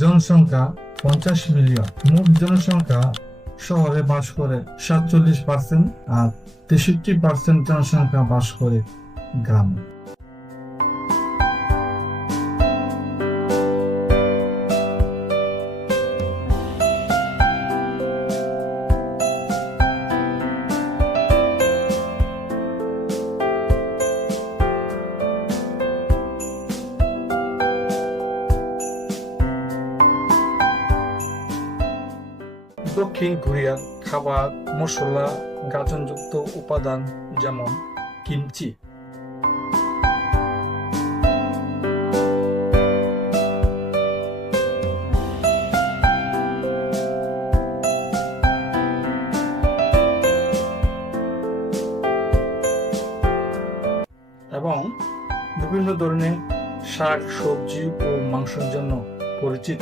জনসংখ্যা 50 মিলিয়ন। মোট জনসংখ্যা শহরে বাস করে 47%, আর 63% জনসংখ্যা বাস করে গ্রামে। দক্ষিণ কোরিয়ার খাবার মশলা গাজনযুক্ত উপাদান যেমন কিমচি। এবং বিভিন্ন ধরনের শাক সবজি ও মাংসের জন্য পরিচিত।